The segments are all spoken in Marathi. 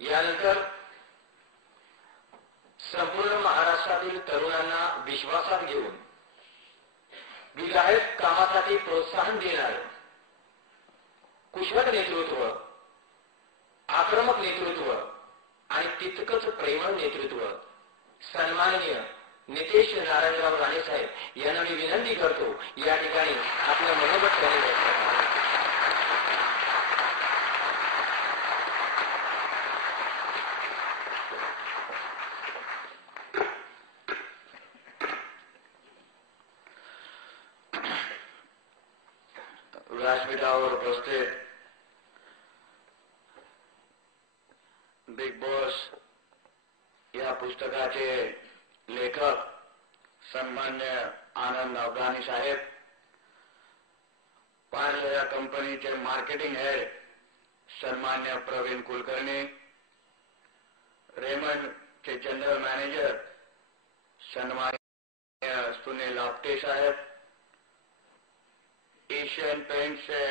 यानंतर संपूर्ण महाराष्ट्रातील तरुणांना विश्वासात घेऊन विधायक कामासाठी प्रोत्साहन देणारे कुशल नेतृत्व, आक्रमक नेतृत्व आणि तितकंच प्रेमळ नेतृत्व सन्माननीय नितेश नारायणराव राणे साहेब यांना मी विनंती करतो या ठिकाणी आपलं मनोगत करण्यासाठी। व्यासपीठावर उपस्थित बिग बॉस या पुस्तकाचे लेखक सन्मान्य आनंद अवधानी साहेब, पार्ले या कंपनीचे मार्केटिंग हेड सन्मान्य प्रवीण कुलकर्णी, रेमंडचे जनरल मॅनेजर सन्मान्य सुनील आपटे साहेब, एशियन पेंट्सचे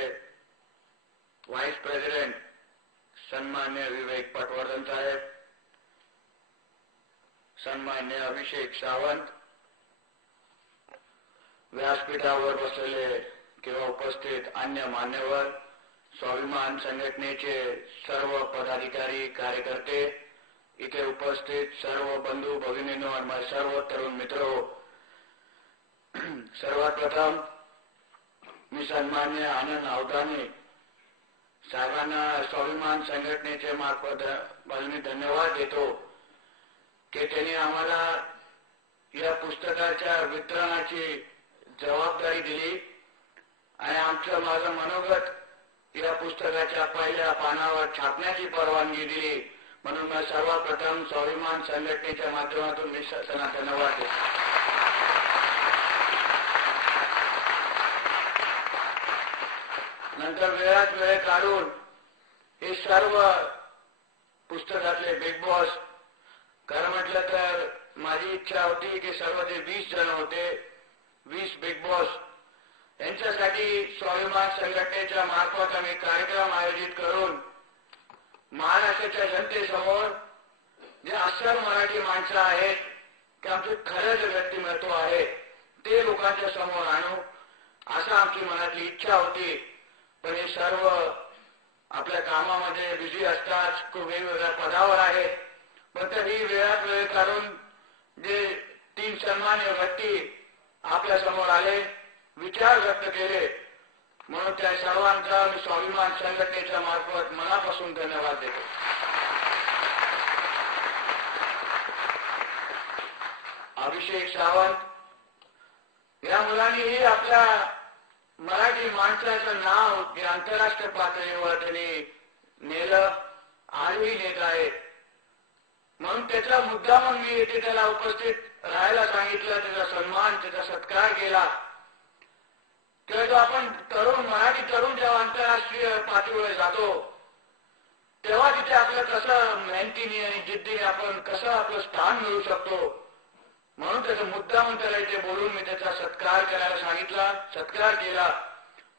वाइस प्रेसिडेंट सन्मान्य विवेक पटवर्धन साहेब, सन्मान्य अभिषेक सावंत, व्यासपीठावर बसलेले किंवा उपस्थित अन्य मान्यवर, स्वाभिमान संघटनेचे सर्व पदाधिकारी कार्यकर्ते, इथे उपस्थित सर्व बंधू भगिनींनो आणि सर्व तरुण मित्र, सर्वात प्रथम मी सन्मान्य आनंद अवधानी साहेबांना स्वाभिमान संघटनेचे मार्फत धन्यवाद देतो की त्यांनी आम्हाला या पुस्तकाच्या वितरणाची जबाबदारी दिली आणि आमचं माझं मनोगत या पुस्तकाच्या पहिल्या पानावर छापण्याची परवानगी दिली, म्हणून मी सर्वप्रथम स्वाभिमान संघटनेच्या माध्यमातून मी त्यांना धन्यवाद देतो। नंतर वेळात वेळ काढून हे सर्व पुस्तकातले बिग बॉस, खरं म्हटलं तर माझी इच्छा होती की सर्व जे 20 जण होते, 20 बिग बॉस यांच्यासाठी स्वाभिमान संघटनेच्या मार्फत आम्ही कार्यक्रम आयोजित करून महाराष्ट्राच्या जनतेसमोर जे अस्सल मराठी माणसं आहेत की आमचे खरंच व्यक्तिमत्व आहे ते लोकांच्या समोर आणू, असं आमची मनातली इच्छा होती। पण हे सर्व आपल्या कामामध्ये बिझी असतात, खूप वेगवेगळ्या पदावर आहेत, पण तरी वेळात वेळ काढून जे 3 सन्मान्य व्यक्ती आपल्या समोर आले, विचार व्यक्त केले, म्हणून त्या सर्वांचा मी स्वाभिमान संघटनेच्या मार्फत मनापासून धन्यवाद देतो। अभिषेक सावंत या मुलांनीही आपल्या मराठी माणसाचं नाव हे आंतरराष्ट्रीय पातळीवर त्यांनी नेलं, आजही नेत आहे, म्हणून त्याचा मुद्दा म्हणून मी येथे त्याला उपस्थित राहायला सांगितलं, त्याचा सन्मान, त्याचा सत्कार केला। तेव्हा जो आपण मराठी तरुण जेव्हा आंतरराष्ट्रीय पातळीवर जातो तेव्हा तिथे आपलं कसं मेहनतीने आणि जिद्दीने आपण कसं आपलं स्थान मिळवू शकतो, म्हणून त्याचा मुद्दा म्हणून त्याला इथे बोलून मी त्याचा सत्कार करायला सांगितला, सत्कार केला,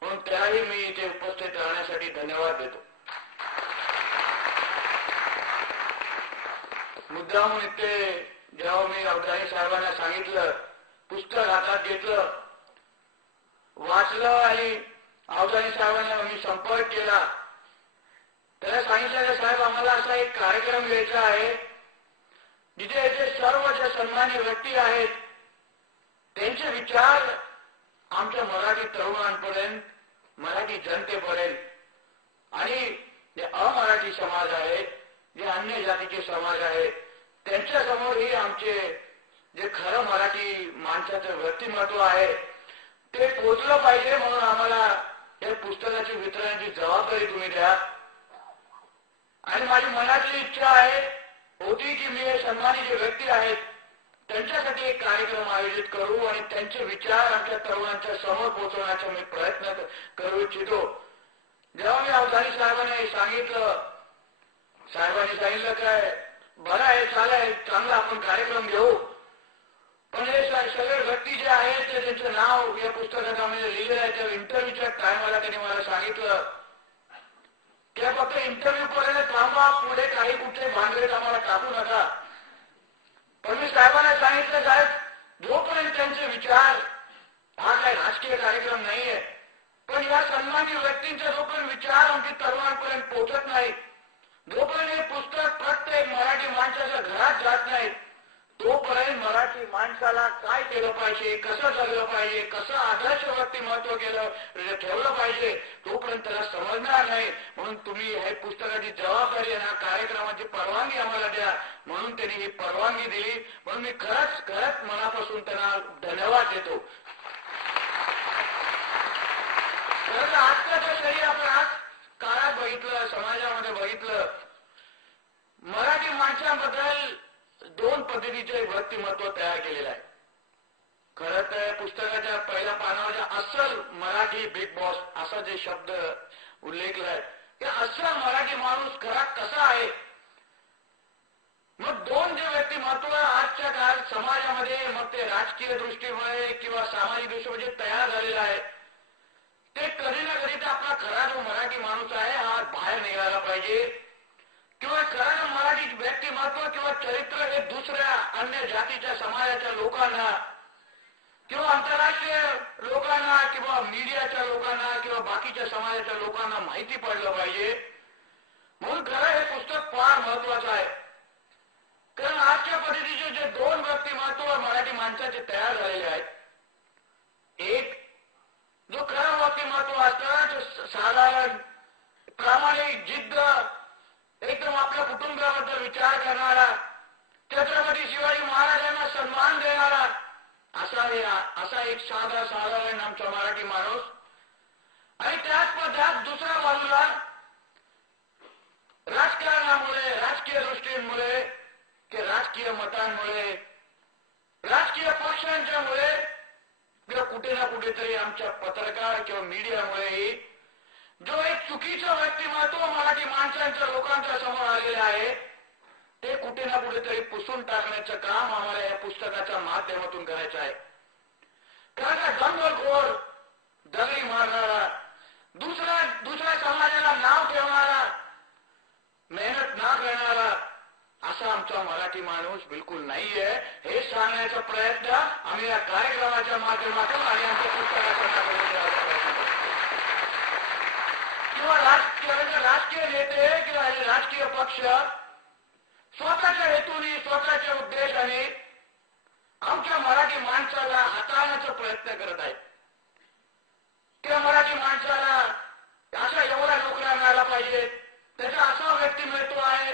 म्हणून त्यालाही मी इथे उपस्थित राहण्यासाठी धन्यवाद देतो। मुद्दा म्हणून इथे जेव्हा मी अवधानी साहेबांना सांगितलं, पुस्तक हातात घेतलं, वाचलं आणि अवधानी साहेबांना मी संपर्क केला, त्याला सांगितलं की साहेब आम्हाला असा एक कार्यक्रम घ्यायचा आहे जिथे येथे सर्व ज्या सन्मान्य व्यक्ती आहेत त्यांचे विचार आमच्या मराठी तरुणांपर्यंत, मराठी जनतेपर्यंत आणि जे अमराठी समाज आहे, जे अन्य जातीचे समाज आहेत त्यांच्या समोरही आमचे जे खरं मराठी माणसाचं व्यक्तिमत्व आहे ते पोचलं पाहिजे, म्हणून आम्हाला या पुस्तकाची वितरणाची जबाबदारी तुम्ही द्या। आणि माझी मनातली इच्छा होती की मी हे सन्मानित जे व्यक्ती आहेत त्यांच्यासाठी एक कार्यक्रम आयोजित करू आणि त्यांचे विचार आमच्या तरुणांच्या समोर पोहोचवण्याचा मी प्रयत्न करू इच्छितो। जेव्हा मी अवधानी साहेबांनी सांगितलं काय बरं आहे, चालेल, चांगला आपण कार्यक्रम घेऊ, पण हे सगळे व्यक्ती जे आहेत ते त्यांचं नाव या पुस्तकामध्ये लिहिलेलं आहे। त्या इंटरव्ह्यूच्या टायमाला त्यांनी मला सांगितलं किंवा फक्त इंटरव्ह्यू पर्यंत थांबा, पुढे काही कुठले भांडवेत आम्हाला टाकू नका. पण मी साहेबांना सांगितलं, साहेब जोपर्यंत त्यांचे विचार, हा काही राजकीय कार्यक्रम नाहीये, पण या सन्मानी व्यक्तींचे जोपर्यंत विचार आमची तरुणांपर्यंत पोहोचत नाही, जोपर्यंत हे पुस्तक प्रत्येक मराठी माणसाच्या घरात जात नाही, तोपर्यंत मराठी माणसाला काय केलं पाहिजे, कसं जगलं पाहिजे, कसं आदर्श व्यक्तिमत्व ठेवलं पाहिजे, तोपर्यंत त्याला समजणार नाही. म्हणून तुम्ही हे पुस्तकाची जबाबदारी आहे ना, कार्यक्रमाची परवानगी आम्हाला द्या. म्हणून त्यांनी ही परवानगी दिली. म्हणून मी खरंच मनापासून त्यांना धन्यवाद देतो. खरं तर आजचं शरीर आपण आज काळात बघितलं, समाजामध्ये बघितलं, मराठी माणसांबद्दल दोन पद्धतीचे व्यक्तिमत्व तयार केलेलं आहे. खरं तर पुस्तकाच्या पहिल्या पानावर अस्सल मराठी बिग बॉस असा जे शब्द उल्लेखलाय, की अस्सल मराठी माणूस खरा कसा आहे. मग दोन जे व्यक्तिमत्व आजच्या काळात समाजामध्ये, मग ते राजकीय दृष्टीमुळे किंवा सामाजिक दृष्टीमुळे तयार झालेलं आहे, ते कधी ना कधी तर आपला खरा जो मराठी माणूस आहे हा बाहेर निघाला पाहिजे. किंवा खरं मराठी व्यक्तिमत्व किंवा चरित्र हे दुसऱ्या अन्य जातीच्या समाजाच्या लोकांना किंवा आंतरराष्ट्रीय लोकांना किंवा मीडियाच्या लोकांना किंवा बाकीच्या समाजाच्या लोकांना माहिती पडलं पाहिजे. म्हणून खरं हे पुस्तक फार महत्वाचं आहे. कारण आजच्या पद्धतीचे जे दोन व्यक्तिमत्व मराठी माणसाचे तयार झालेले आहेत, एक जो खरं व्यक्तिमत्व असतं, जो साधारण प्रामाणिक, जिद्द, एकदम आपल्या कुटुंबाबद्दल विचार करणारा, छत्रपती शिवाजी महाराजांना सन्मान देणारा असा एक साधारण आमचा मराठी माणूस. आणि त्याच पद्धत दुसऱ्या बाजूला राजकारणामुळे, राजकीय दृष्टीमुळे की राजकीय मतांमुळे, राजकीय पक्षांच्यामुळे किंवा कुठे ना कुठेतरी आमच्या पत्रकार किंवा मीडियामुळे जो एक चुकीचं व्यक्तिमत्व मराठी माणसांच्या लोकांच्या समोर आलेलं आहे, ते कुठे ना कुठेतरी पुसून टाकण्याचं काम आम्हाला या पुस्तकाच्या माध्यमातून करायचं आहे. कारण का दंगलखोर, दगडी मारणारा, दुसऱ्या समाजाला नाव ठेवणारा, मेहनत ना करणारा असा आमचा मराठी माणूस बिलकुल नाहीये. हे सांगण्याचा प्रयत्न आम्ही या कार्यक्रमाच्या माध्यमातून आणि आमच्या पुस्तकाच्या माध्यमातून किंवा राजकीय नेते किंवा राजकीय पक्ष स्वतःच्या हेतूने, स्वतःच्या उद्देशाने आमच्या मराठी माणसाला हाताळण्याचा प्रयत्न करत आहेत. किंवा मराठी माणसाला अशा एवढ्या नोकऱ्या मिळायला पाहिजेत, त्याचा असा व्यक्तिमत्व आहे,